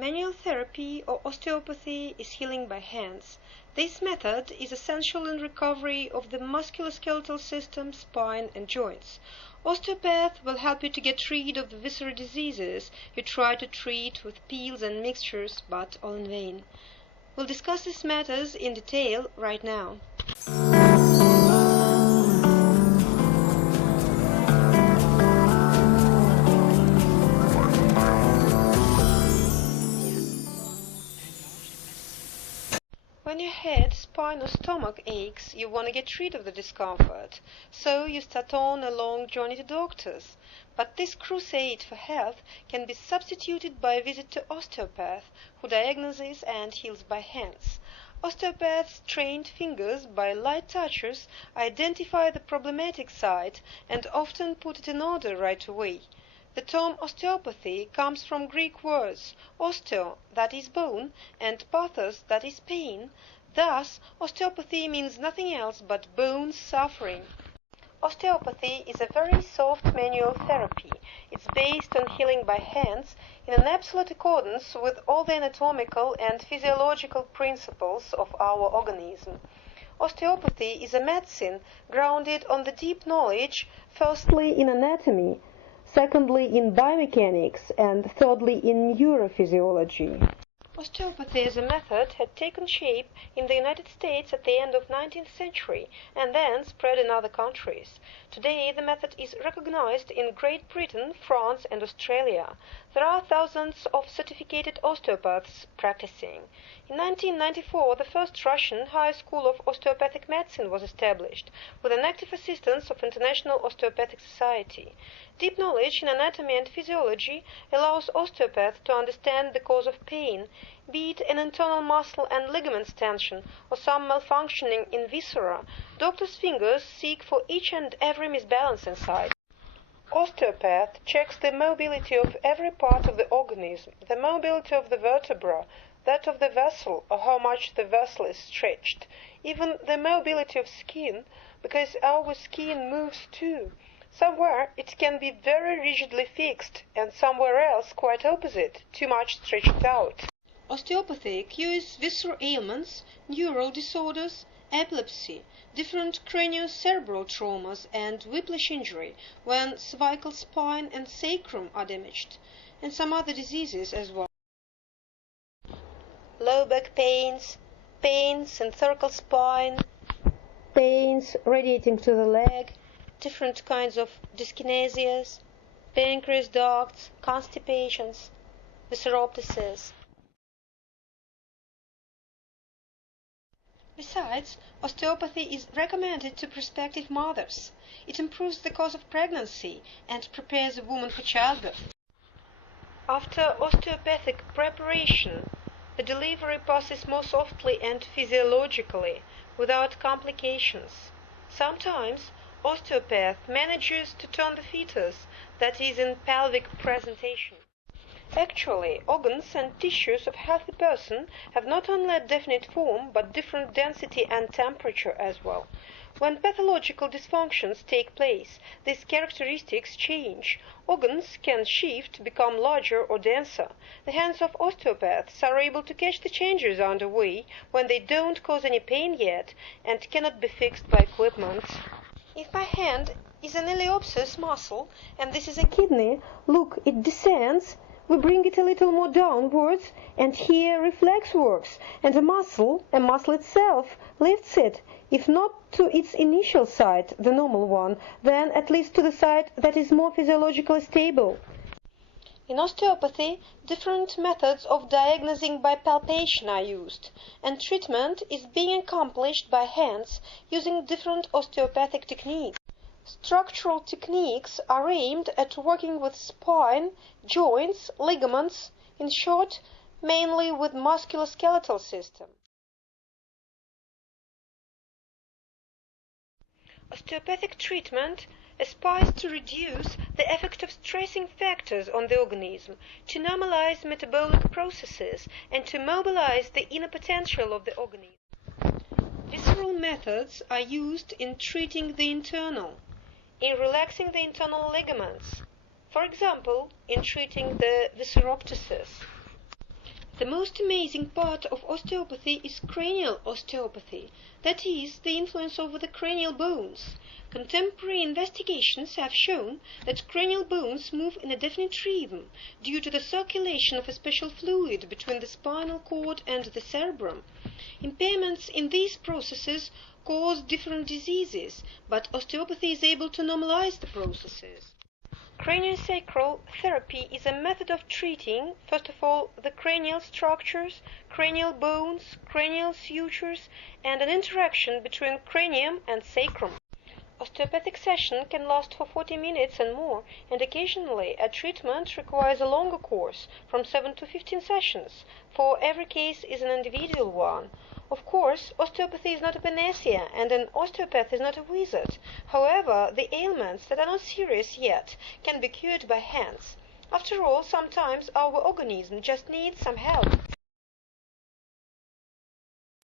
Manual therapy or osteopathy is healing by hands. This method is essential in recovery of the musculoskeletal system, spine and joints. Osteopath will help you to get rid of the visceral diseases you try to treat with pills and mixtures, but all in vain. We'll discuss these matters in detail right now. When your head, spine or stomach aches, you want to get rid of the discomfort, so you start on a long journey to doctors. But this crusade for health can be substituted by a visit to osteopath, who diagnoses and heals by hands. Osteopaths' trained fingers, by light touches, identify the problematic site and often put it in order right away. The term osteopathy comes from Greek words osteo, that is bone, and pathos, that is pain. Thus, osteopathy means nothing else but bone suffering. Osteopathy is a very soft manual therapy. It's based on healing by hands in an absolute accordance with all the anatomical and physiological principles of our organism. Osteopathy is a medicine grounded on the deep knowledge, firstly in anatomy, secondly in biomechanics, and thirdly in neurophysiology. Osteopathy as a method had taken shape in the United States at the end of the 19th century and then spread in other countries. Today the method is recognized in Great Britain, France and Australia. There are thousands of certificated osteopaths practicing. In 1994, the first Russian high school of osteopathic medicine was established, with an active assistance of International Osteopathic Society. Deep knowledge in anatomy and physiology allows osteopaths to understand the cause of pain, be it an internal muscle and ligaments tension or some malfunctioning in viscera. Doctors' fingers seek for each and every misbalance inside. Osteopath checks the mobility of every part of the organism, the mobility of the vertebra, that of the vessel, or how much the vessel is stretched, even the mobility of skin, because our skin moves too. Somewhere it can be very rigidly fixed, and somewhere else quite opposite, too much stretched out. Osteopathy cures visceral ailments, neural disorders, epilepsy, different craniocerebral traumas and whiplash injury when cervical spine and sacrum are damaged, and some other diseases as well. Low back pains, pains in cervical spine, pains radiating to the leg, different kinds of dyskinesias, pancreas ducts, constipations, visceroptosis. Besides, osteopathy is recommended to prospective mothers. It improves the course of pregnancy and prepares a woman for childbirth. After osteopathic preparation, the delivery passes more softly and physiologically, without complications. Sometimes, osteopath manages to turn the fetus, that is in pelvic presentation. Actually, organs and tissues of a healthy person have not only a definite form, but different density and temperature as well. When pathological dysfunctions take place, these characteristics change. Organs can shift, become larger or denser. The hands of osteopaths are able to catch the changes underway when they don't cause any pain yet and cannot be fixed by equipment. If my hand is an iliopsoas muscle and this is a kidney, look, it descends. We bring it a little more downwards, and here reflex works, and a muscle itself, lifts it, if not to its initial site, the normal one, then at least to the site that is more physiologically stable. In osteopathy, different methods of diagnosing by palpation are used, and treatment is being accomplished by hands using different osteopathic techniques. Structural techniques are aimed at working with spine, joints, ligaments, in short, mainly with musculoskeletal system. Osteopathic treatment aspires to reduce the effect of stressing factors on the organism, to normalize metabolic processes, and to mobilize the inner potential of the organism. Visceral methods are used in treating the internal, in relaxing the internal ligaments, for example, in treating the visceroptosis. The most amazing part of osteopathy is cranial osteopathy, that is, the influence over the cranial bones. Contemporary investigations have shown that cranial bones move in a definite rhythm due to the circulation of a special fluid between the spinal cord and the cerebrum. Impairments in these processes cause different diseases, but osteopathy is able to normalize the processes. Craniosacral therapy is a method of treating, first of all, the cranial structures, cranial bones, cranial sutures, and an interaction between cranium and sacrum. Osteopathic session can last for 40 minutes and more, and occasionally a treatment requires a longer course, from 7 to 15 sessions, for every case is an individual one. Of course, osteopathy is not a panacea, and an osteopath is not a wizard. However, the ailments that are not serious yet can be cured by hands. After all, sometimes our organism just needs some help.